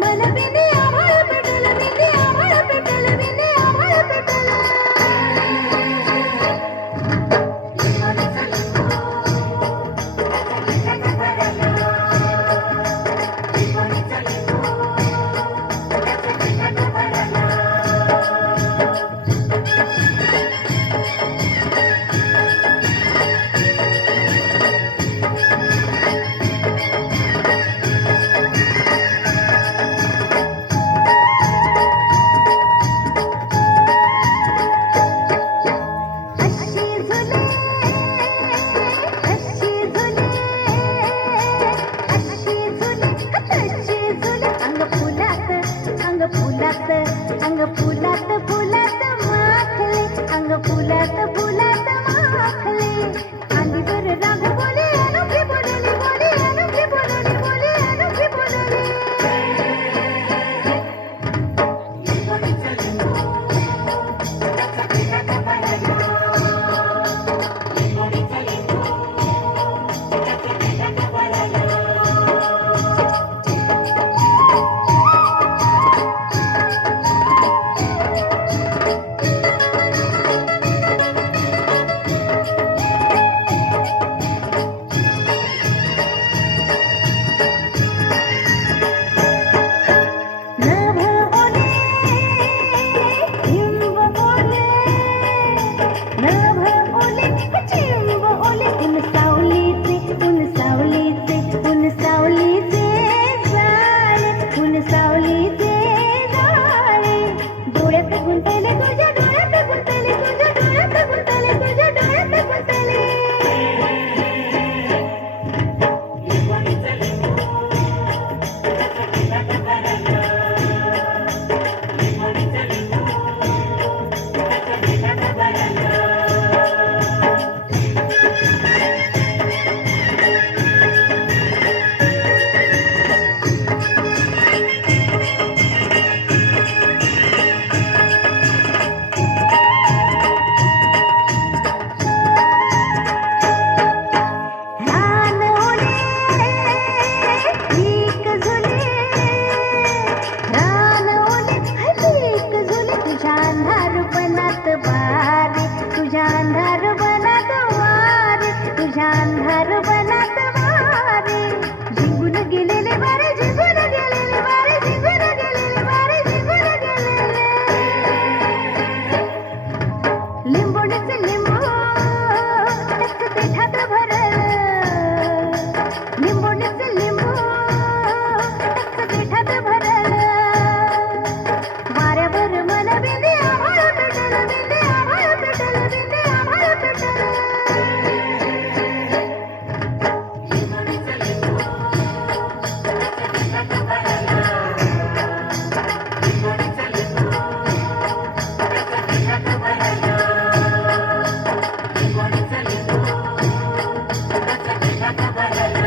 കമലവേ पुलात अंधार बनात बार तुझ्या अंधार बनात वारे तुझ्या अंधार बनात वारे. जिंकून गेलेले बारे लिंबोडीचे लिंबू Thank